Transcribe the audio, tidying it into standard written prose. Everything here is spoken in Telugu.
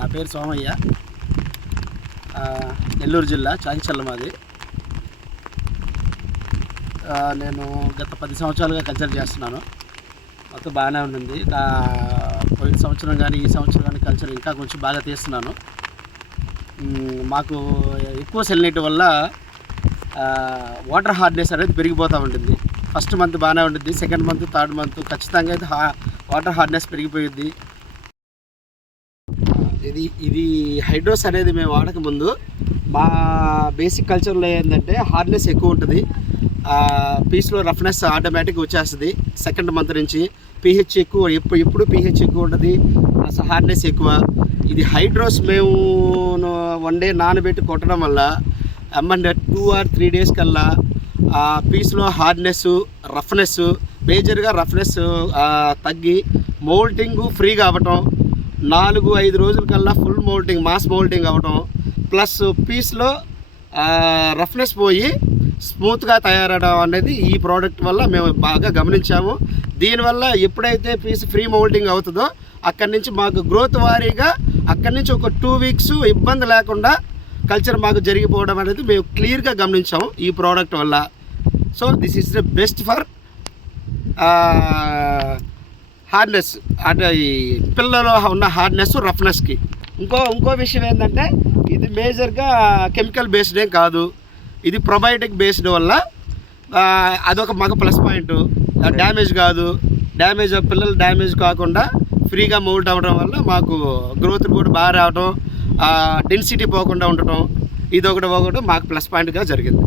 నా పేరు సోమయ్య, నెల్లూరు జిల్లా చాంచల్ల మాది. నేను గత 10 సంవత్సరాలుగా కల్చర్ చేస్తున్నాను. మొత్తం బాగానే ఉంటుంది. పోయిన సంవత్సరం కానీ ఈ సంవత్సరం కానీ కల్చర్ ఇంకా కొంచెం బాగా తీస్తున్నాను. మాకు ఎక్కువ సెలినిటీ వల్ల వాటర్ హార్డ్నెస్ అనేది పెరిగిపోతూ ఉంటుంది. ఫస్ట్ మంత్ బాగానే ఉంటుంది, సెకండ్ మంత్ థర్డ్ మంత్ ఖచ్చితంగా అయితే వాటర్ హార్డ్నెస్ పెరిగిపోయింది. ఇది హైడ్రోస్ అనేది మేము వాడకముందు మా బేసిక్ కల్చర్లో ఏంటంటే హార్డ్నెస్ ఎక్కువ ఉంటుంది, పీస్లో రఫ్నెస్ ఆటోమేటిక్గా వచ్చేస్తుంది. సెకండ్ మంత్ నుంచి pH ఎక్కువ, ఎప్పుడు pH ఎక్కువ ఉంటుంది, ప్లస్ హార్డ్నెస్ ఎక్కువ. ఇది హైడ్రోస్ మేము 1 డే నానబెట్టి కొట్టడం వల్ల ఎమ్మంటే 2 or 3 days కల్లా పీస్లో హార్డ్నెస్, రఫ్నెస్, మేజర్గా రఫ్నెస్ తగ్గి మోల్టింగ్ ఫ్రీగా అవ్వటం, 4-5 రోజుల కల్లా ఫుల్ మోల్టింగ్, మాస్ మోల్టింగ్ అవ్వటం, ప్లస్ పీస్లో రఫ్నెస్ పోయి స్మూత్గా తయారవడం అనేది ఈ ప్రోడక్ట్ వల్ల మేము బాగా గమనించాము. దీనివల్ల ఎప్పుడైతే పీస్ ఫ్రీ మోల్టింగ్ అవుతుందో అక్కడి నుంచి మాకు గ్రోత్ వారీగా అక్కడి నుంచి ఒక 2 weeks ఇబ్బంది లేకుండా కల్చర్ మాకు జరిగిపోవడం అనేది మేము క్లియర్గా గమనించాము ఈ ప్రోడక్ట్ వల్ల. So this is the best for hardness, అంటే ఈ పిల్లలో ఉన్న హార్డ్నెస్, రఫ్నెస్కి. ఇంకో విషయం ఏంటంటే ఇది మేజర్గా కెమికల్ బేస్డ్ ఏం కాదు, ఇది ప్రొబయోటిక్ బేస్డ్ వల్ల అదొక మాకు ప్లస్ పాయింట్. డ్యామేజ్ కాదు, పిల్లలు డ్యామేజ్ కాకుండా ఫ్రీగా మౌల్ట్ అవ్వడం వల్ల మాకు గ్రోత్ కూడా బాగా రావడం, డెన్సిటీ పోకుండా ఉండటం, ఇది ఒకటి మాకు ప్లస్ పాయింట్గా జరిగింది.